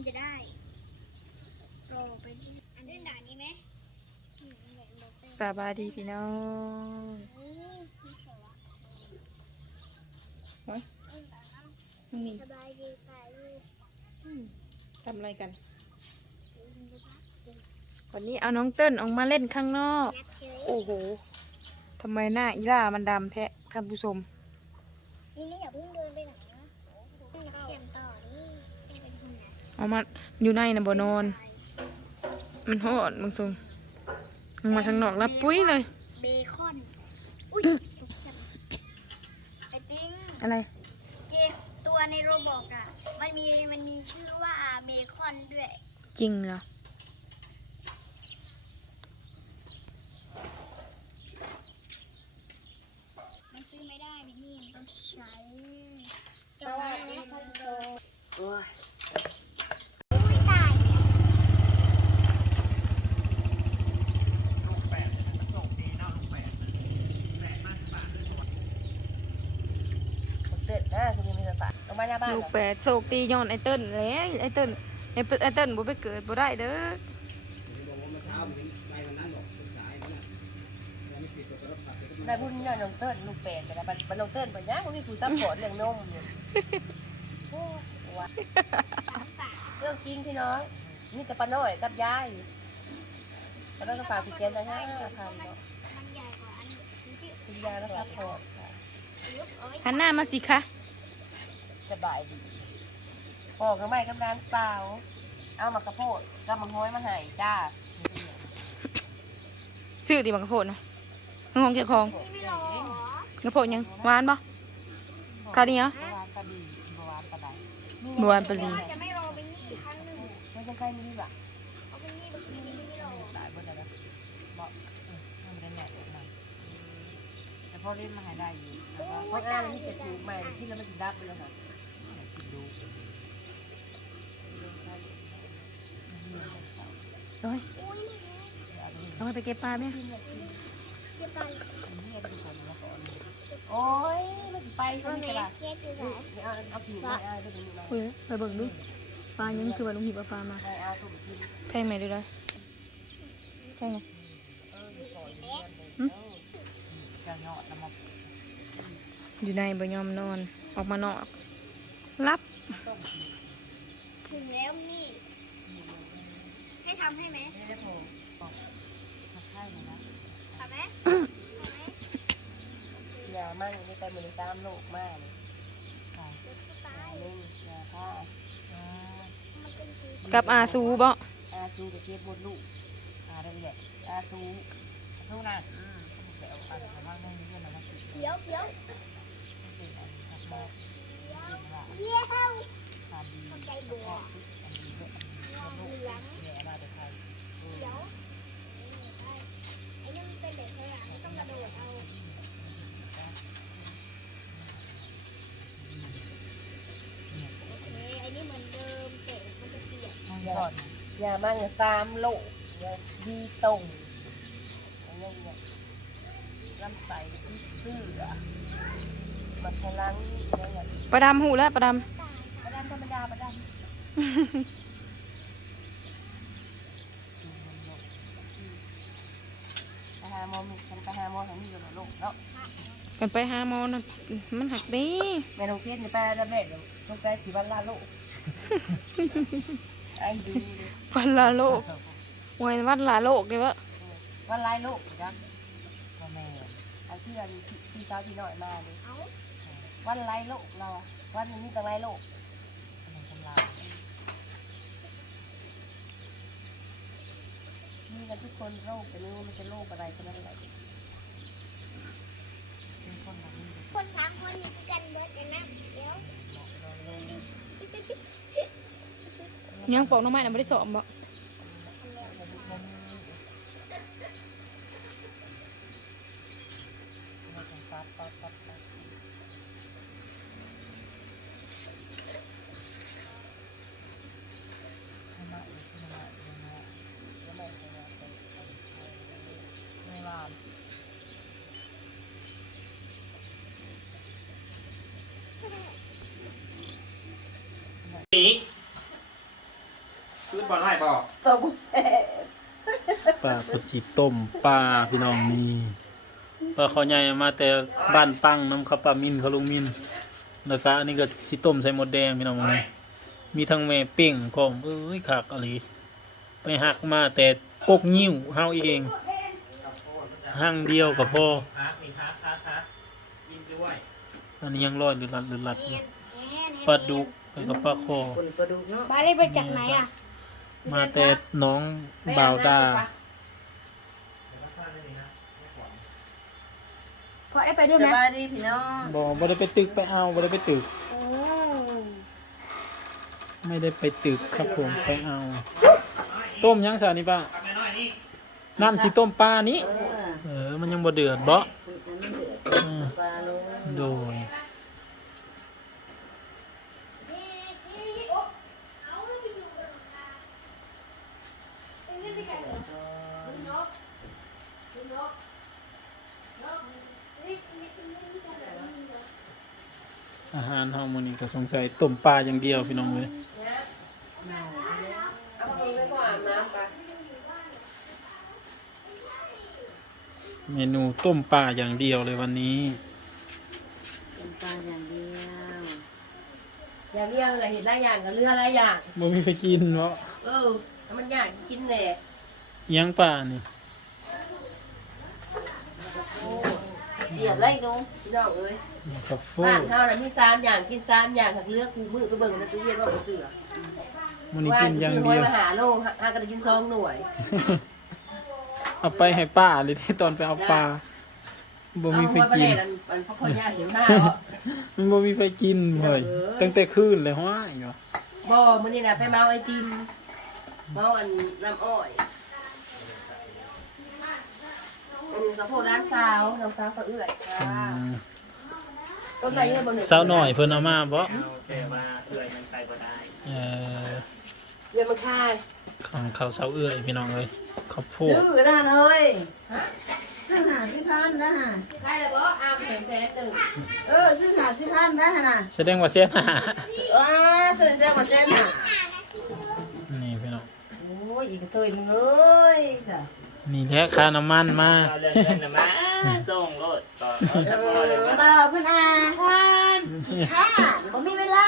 มันจะได้โรยไปที่อันนี้ด่านนี้ไหมอืมเนี่ยโรยไปสบายดีพี่น้องอืมไม่สวยอะเฮ้ยอืมด่านนั้นนี่สบายดีไปลูกทำอะไรกันกินดีปะกินวันนี้เอาน้องเติ้ลออกมาเล่นข้างนอกยัดเฉยโอ้โหทำไมหน้าอีล่ามันดำแท้ท่านผู้ชมนี่ไม่อย่าเพิ่งเดินไปไหนนะเขียนต่อนี่ไม่เป็นคนไหน เอามาอยู่ในนะบ่นอน มันฮอดมึงชมมึงมาข้างนอกแล้วปุ้ยเลย เบคอน อุ้ยตกใจไอ้ติ้งอะไร เกมตัวในโรบอกอะ มันมีมันมีชื่อว่าเบคอนด้วย จริงเหรอมันซื้อไม่ได้นี่มันต้องใช้สวัสดีท่านผู้ชมโอ้ย ไม่ตาย เตือนนะคือมีสตาร์ ลงมาหน้าบ้านลูกแปโศกตีย้อนไอ้เติ้ลแหล้วไอ้เติ้ลไอ้เปิ้ลไอ้เติ้ลบ่ไปเกิดบ่ได้เด้อได้พูดนี่น้องเติ้ลลูกแปดแต่ละบันบันน้องเติ้ลปัญญาคนนี้ผู้ซัพพอร์ตเรื่องนมอยู่โอ้วะสาเรื่องจริงพี่น้องนี่แต่ป้าน้อยกับยายป้าน้อยก็ฝากพี่เจนได้ห้าพันเนาะมันใหญ่กว่าอันที่คุณยายก็ซัพพอร์ตค่ะหันหน้ามาสิคะ สบายดีปอกน้ำไม้กับร้านสาว เอามากระโพดกับมังห้อยมาให้จ้าชื่อติบังกระโพดนะงงเกี่ยวของนี่ไม่รอเหรอกระโพดยังหวานปะข้าวเหนียวบวานปลาดีบวานปลาไหลบวานปลาลีจะไม่รอเป็นนี่อีกครั้งหนึ่งไม่ใช่ใครมีนี่หรอเอาเป็นนี่แบบนี้ไม่รอหลายคนแล้วบอกไม่ได้แหน่เลยนะแต่พอเล่นมาให้ได้อยู่เพราะงานนี้จะถูกใหม่ที่เราไม่ติดดับไปแล้วค่ะ คิดดูโอ้ยอุ้ยเอาไปเก็บปลาไหมเก็บไปโอ้ยไม่ไปก็ใช่ไหมแม่ล่ะเก็บอยู่ไหนเอาเอาผิวไม่เอาไปดูหน่อยเฮ้ยไปเบิ่งดูปลายังคือว่าลุงหิบเอาปลามาไม่เอาตุ่มกินแพงไหมดูเลยแพงไงเออขอเลี้ยงจะเหาะน้ำมันอยู่ในบ่ยอมนอน ออกมานอก รับถึงแล้วนี่ ให้ทำให้ไหมไม่ได้โผล่บอกมาค่ายเลยนะทำไหมทำไหมยามั่งนี่แต่มือตามโลกมากเลยเดี๋ยวก็ตาย นึ่งยาผ้ามันเป็นสีกับอาซูบ่อาซูกับเจี๊ยบบนลูกอาได้เลยอาซูอาซูนะอืมเดี๋ยวเอาไปว่างนั่งนี่กันนะเขียวเขียวเป็นอันทักมาเป็นว่าเขียวทำดีเข้าใจบัวอันดีด้ว ยองเนี่ยมาเด็กไทยเขียวไอ้นี่มันเป็นเด็กข้างหลังไม่ต้องกระโดดเอาโอเคไอ้นี่เหมือนเดิมแต่มันจะเปลี่ยนมันก่อนยามั่งสามโลดีตรงนี่ลำไส้ที่เสื้อมาพลังเนี่ยเนี่ย ปลาดำหูแล้วปลาดตายประดันธรรมดาประดันไปหาหมอมีกันไปหาหมอทางนี้อยู่แล้วลูกเนาะำกันไปหาหมอนะมันหักดีแม่น้องเทียนจะไประเบิดเดี๋ยวต้องไปสีวันละลูกไอ้ดูเลยวันละโลกวันวันละโลกเดียวะวันไรลูกจักพ่อแม่เอาเชื่อนี่พี่สาวพี่น้อยมาเลยเอา วันไรลูกเราวันนี้มีตั้งไรลูกมีกันทุกคนโรคแต่ไม่รู้มันจะโรคอะไรก็ไม่รู้อะไรเป็นคนแบบนี้คนสามคนอยู่กันเบิร์ดเองนะเดี๋ยว ยังปอกน้องไม้น่ะไม่ได้สอบบ่ นี้ ซื้อบอลให้บอก ตัวบุแซ่บ ปลาผัดชีต้มปลาพี่น้องนี่ปลาเขาใหญ่มาแต่บ้านปังน้ำข้าวปลามินเขาลุงมินแล้วก็อันนี้ก็ชีต้มใส่หมดแดงพี่น้องนี่มีทั้งแม่เป้งพร้อมเอ้ยคักอะไรไปหักมาแต่กกนิ้วเฮาเองห้างเดียวกับพ่อฮักมีฮักฮักฮักกินด้วยอันนี้ยังรอดหรือลัดหรือลัดอยู่ปลาดุกแล้วก็ปลาคอคนปลาดุกเนาะบ้านได้ไปจากไหนอะ มาแต่น้องบาวดา พอได้ไปด้วยสนะบายดีพี่น้องบอกบ่ได้ไปตึกไปเอาบ่ได้ไปตึก โอ้ไม่ได้ไปตึกครับผมไปเอา ต้มยังสานี่ป้าทำน้อยนี่น้ำสิต้มปลานี้เออเออ มันยังบ่เดือดบ่คุยกันไม่เดือด อืม ปลาโล โดย อาหารเฮามื้อนี้ก็สงสัยต้มปลาอย่างเดียวพี่น้องเว้ยเอามือไปพ่ออาบน้ำไปเมนูต้มปลาอย่างเดียวเลยวันนี้ เป็นปลาอย่างเดียวอย่างเดียวอะไรเห็นหลายอย่างกับเรือหลายอย่าง บ่มีไปกินเนาะเออแล้วมันยากกินแหละเอียงปลานี่ โอ้เสียไรน้องพี่น้องเอ้ยกับโฟบ้านเฮาน่ะมีสามอย่างกินสามอย่างหักเลือกกูมือไปเบิ่งในตู้เย็นว่าบ่เสือมื้อนี้ว่ากินอย่างซื้อเดีไว้ยวมาหาโลหากันกินซองหน่วย เอาไปให้ป้าเลยที่ตอนไปเอาปลาบ่มีไปเอาหัวประกิเด็นนอันอันพ่อพ่อย่าเห็นหน้าเพราะมันบ่มีไปกินเลยเออตั้งแต่คืนเลยห้ายอยู่บ่มื้อนี้น่ะไปเมาไอติมเมาอันน้ำอ้อยอัน สะโพกร้านสาวน้องสาวสะเอื้อยค่ะต้นไม้เยอะบ่หนึ่งสาวหน่อยเพิ่นเอามาบ่เอาแต่ว่าเอื่อยมันไปบ่ได้เออเรียนมาค่ายของเขาวเสาเอื้อยพี่น้องเอ้ยข้าวโพดชื่อด้านเฮ้ยซื้อหาที่พันนะฮะใช่เลยบ่อามเห็นแสนตื่นเออซื้อหาที่พันนะฮะน่ะแสดงว่าเสียหาว้าซื้อได้หมดเจนน่ะนี่พี่น้องโอ้ยอีกตัวนึงเอ้ยจ้ะ นี่แหละค่าน้ำมันมาเอาเรื่องเงินนะมาส่งรถต่อเอาเอจะพอเลยอนะเปล่าเพื่อนอาขี้ข้านบ่มีเวลา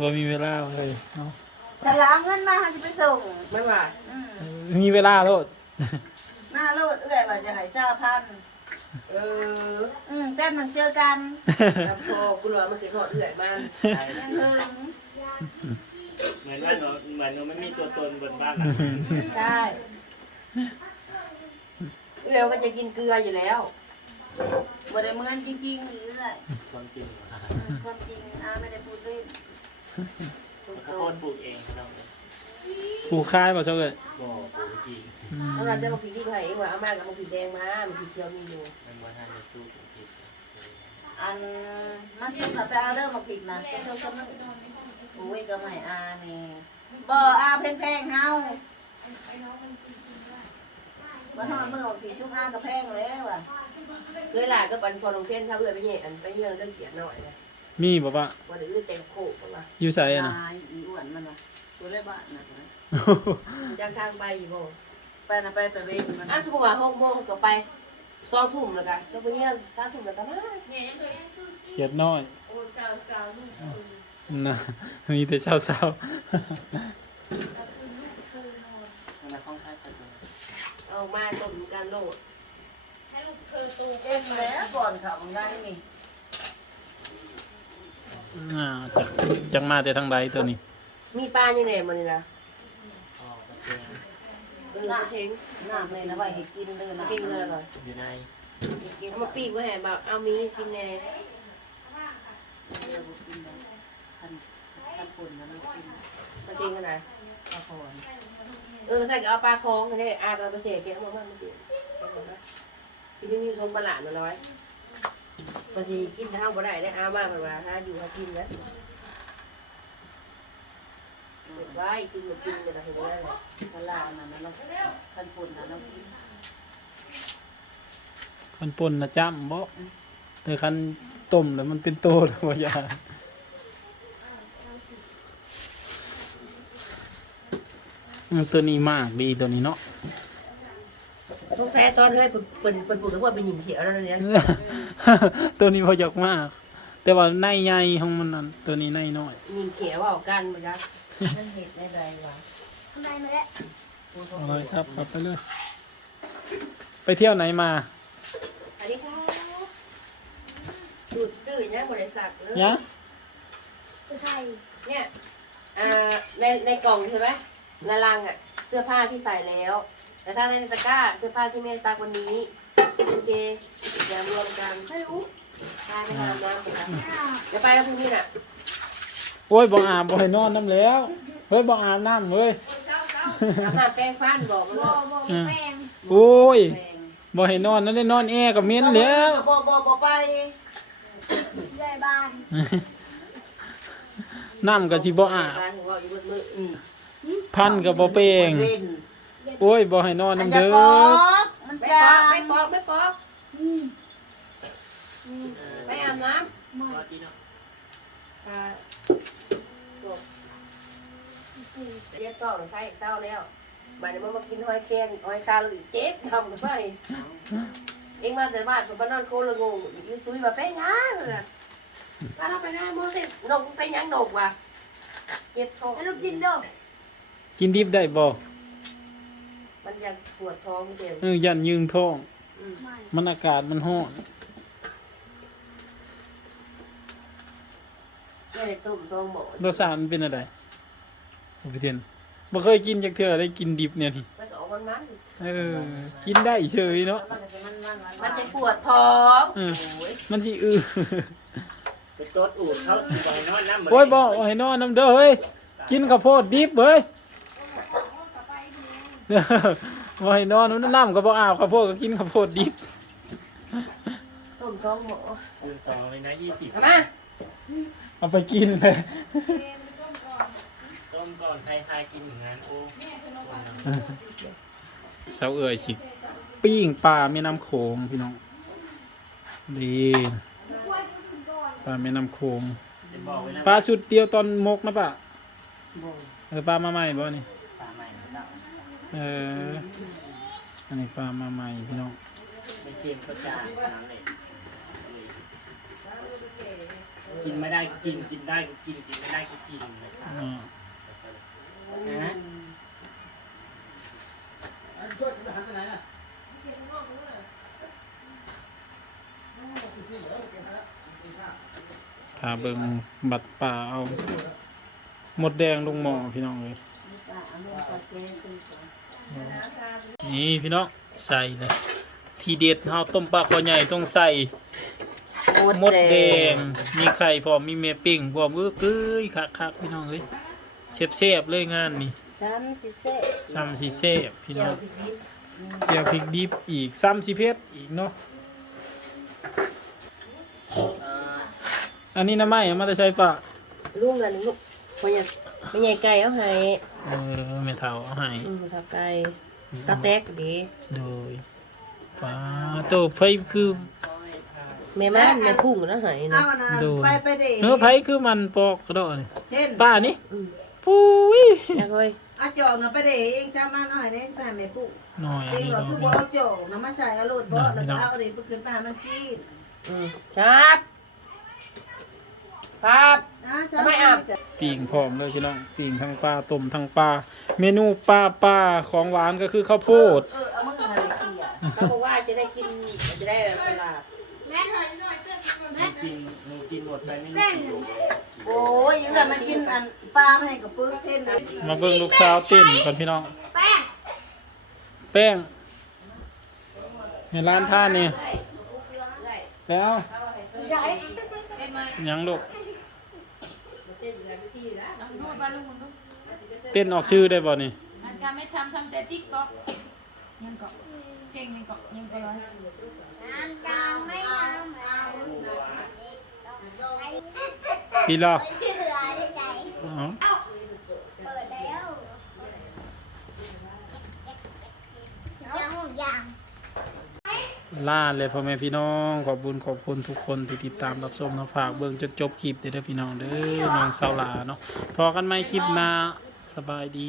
บ่มีเวลาเลยเนาะถ้าลาเงินมาเขาจะไปส่งไม่ว่าอืมมีเวลาโลดหน้าโลดเอื้อยว่าจะให้เจ้าพันเอออืมแป๊บหนึงเจอกัน แล้วพอกูรอมันสิหอดเอื้อยมันยังเพิ่งเหมือนว่า หนูเหมือนหนูไม่มีตัวตนบนบ้านหลังใช่เอื้อยก็จะกินเกลืออยู่แล้วบ่ได้เหมือนจริงๆเอื้อยความจริงความจริงอาไม่ได้พูดเล่นข้าวโพดปลูกเองพี่น้องผูกค่ายบ่เจ้าเอ้ยบ่ปลูกจริงอืมเอาเราจะมาผีที่ไผ่เองว่าเอามากับมาผีแดงมามาผีเขียวมีอยู่มันบ่ทันจะสู้กับผิดอันมันจะกับไปเอาเริ่มมาผิดนะไปเท่ากันนึ งโอ้ยก็ไม่อานี่บ่อาเพนแพงเฮาบ้านนอนเมื่อวันผีชุกอากับแพงแล้วอะเคยหลายก็ปันพอลงเส้นเขาเอื้อยไปเนี่ยอันไปเรื่องเรื่องเขียนหน่อยนะมีบ่ปะวันนี้เอื้อยเต็มโคกเข้ามาอยู่ไสอะนะอีอ้วนมันว่ะตัวเล็กบ้านนะจังทางไปอยู่บ่ไปนะไปตะเวนมันอะสมมุติว่าหกโมงก็ไปสองทุ่มแล้วกันก็ไปเนี่ยสามทุ่มแล้วก็มาเขียดน้อยโอ้สาวสาวลูก นะมีแต่เช้าเช้ามันละข้องค่าสัตว์เลยเอามาต้มกันโลดให้ลูกเธอตูเอ็มแล้วก่อนเขาได้นี่ๆอ่าจักจักมาแต่ทางใดตัวนี้ มีปลาอยู่ไหนมันนี่นะอ๋อประเทียมเออเทงน้ำเลยนะไว้ให้กินเลยนะกินเลยเลยอยู่ในเอามาปีกไว้ให้แบบเอามีให้กิน แน่มาจริงขนาดปลาคอนเออใส่ก็เอาปลาคองนี่อาเราไปเสียเก็บมาบ้างเมื่อกี้ที่นี่มีทงปลาหลาดมาร้อยบางทีกินเท่าบ่ได้ได้อาบ้างมันว่าถ้าอยู่ถ้ากินนะเก็บไว้กินหมดกินกันนะเห็นไหมปลาหลาดนั่นนะเราขันปุ่นนะเรากินคันป่นนะจ้ำบ่แต่คันต้มแล้วมันเป็นโตแล้วบ่ยา อืม ตัวนี้มากดีตัวนี้เนาะทุกแซ่ตอนเฮ้ยเปิ่นเปิ่นเปิ่นปลูกกับว่าเป็นหญิงเขียวแล้วเนี่ยตัวนี้พออยากมาก แต่ว่าในใหญ่ของมันนั่นตัวนี้ในน้อยหญิงเขียวว่าเอากันมาจ้ะมันเห็ดได้ไรวะทำไมมาแล้วเอาเลยครับกลับไปเลยไปเที่ยวไหนมาสวัสดีค่ะดูดซื้อเนี่ยบริษัทเลยยะไม่ใช่เนี่ยอ่าในในกล่องใช่ไหม ในลังอะเสื้อผ้าที่ใส่แล้ว แต่ถ้าในตะกร้าเสื้อผ้าที่แม่ซักวันนี้โอเคอย่ารวมกันไม่รู้ผ้าที่ทำนะเดี๋ยวไปแล้วพรุ่งนี้น่ะโอ้ยบ่อาบบ่ให้นอนน้ำแล้ว เฮ้ยบ่อาบน้ำเว้ยอาบน้ำแปรงฟันบอกมาบเลอยบอแป้งโอ้ยแปรงบ่ให้นอนนั่นได้นอนแอร์กับเมียนแล้วบ่บ่บ่ไปใหญ่บ้านน้ำก็สิบ่อาบ บ้านของเราอยู่บนมืออืม พันก็บ่เป่งเว้นโอ้ยบ่ให้นอนมันน้ำจะเด้อปอกมันไม่จะปอกไม่ปอกไม่ปอกไปอาบน้ำรอที่เนาะค่ะจบเรียกต่อหรือใครเศร้าแล้วบัดนี้มันมากินหอยเค็นหอยคาหรือเจ๊กทำกันไปเองมาแต่บ้านผมมานอนโคละงงอยู่ซุยมาไปงานเลยถ้าเราไปหน้าโมสินกไปยังนกว่ะเก็บท้องแล้วลูกกินเด้อ กินดิบได้บ่มันยังปวดท้องเดียวเออยันยืงท้องไม่มันอากาศมันร้อนไม่ได้ต้มซองหมอรสชาติมันเป็นอะไรโอ้พี่เทียนบ่เคยกินจักเทื่อได้กินดิบเนี่ยนี่มันก็ออกมันมันเออ กินได้เฉยเนาะ มันจะปวดท้องเออโอ้ยมันสิอื้อไปโต๊ดอูดเขาสิบ่ให้นอนน้ำโอ้ยบ่เอาให้นอนน้ำเด้อเฮ้ยกินข้าวโพดดิบเฮ้ย บ่ให้นอนน้ำก็บ่อาบข้าวโพดก็กินข้าวโพดดิบต้มซองหมอคูณสองเลยนะยี่สิบเอามาเอาไปกินเลยต้มก่อนใครทายกินอย่างนั้นโอ้เสาเอ่ยสิปิ้งปลาแม่น้ำโขงพี่น้องดีปลาแม่น้ำโขงจะบอกไว้แล้วปลาสุดเดียวตอนมกนะปะเออปลามาใหม่บ่นี่ ปลาใหม่นะเจ้า เออ อันนี้ปลามาใหม่พี่น้องไม่เค็มก็จางน้ำเลยกินไม่ได้ก็กินกินได้ก็กินกินไม่ได้ก็กินนะครับอ่านะถ้าเบิ่งบัดป่าเอา หมดแดงลงหม้อพี่น้องเลยนี่ พี่น้องใส่เลยทีเด็ดเฮาต้มปลาคอใหญ่ต้องใส่หมดแดงมีไข่พร้อมมีเมปิ้งพร้อมเอ้ยเอ้ยคักๆพี่น้องเอ้ยเสียบๆเลยงานนี่ฉันสิเซ่ซ้ำสิเซ่บพี่น้องเจียวพริกดิบอีกซ้ำสิเผ็ดอีกเนาะอันนี้น้ำไม้เอามาจะใช้ปะลูกกันลูกไม่ใหญ่ไม่ใหญ่ไก่เอาให้ เออเมทัลเอาให้อืมทับไก่ตาแตกดีโดยปลาโตไฟคือ แม่ม่านแม่พุ่งนะให้เอานะนะดู ไปไปเด้เนื้อไฟคือมันปอกกระโดดนี่เห็นป้านี่อืมปุ้ยอยากเลยเอาจอกน่ะไปเด้เองจ้ามาหน่อยเด้จ้าแม่ปุ๊หน่อยจอันริงนี้เหรอเราคือพี่บ่น้องเอาจอกน่ะมาใส่เอาโลดบ่แล้วก็เอาอันนี้ไปขึ้นมามันกินอืมครับ ครับนะจ้าทำไมอะปิ่งพร้อมเลยพี่น้องปิ่งทั้งปลาต้มทั้งปลาเมนูปลาปลาของหวานก็คือข้าวโพดเออเอามือหาเลยเกี่ยเขาบอกว่าจะได้กินจะได้สลัดแม่หนูกินหนูกินหมดไปไม่รู้กี่โลโอ้ยยังไงมันกินอันปลาไม่ให้กับปื้อเท่นเลยมาเบิ่งลูกสาวเต้นก่อนพี่น้องแป้งแป้งในร้านท่านี่ได้แล้วใหญ่ยังลูกเต้นกันที่นะ ดูปลาลุงดูเต้นออกชื่อได้บ่นี่อันการไม่ทำทำแต่ติ๊กต็อกยังเกาะเก่งยังเกาะยังเกาะร้อยน้ำจางไม่ทำเอาพี่รอ เชื่อได้ใจอ๋อเปิดแล้วยังยัง ล่าเลยพ่อแม่พี่น้องขอบคุญขอบคุณทุกคนที่ติดตามรับชมนะฝากเบิ่งจนจบคลิปเด้อเด้อพี่น้องเด้อน้องสาหลาเนาะพอกันไหมคลิปหน้าสบายดี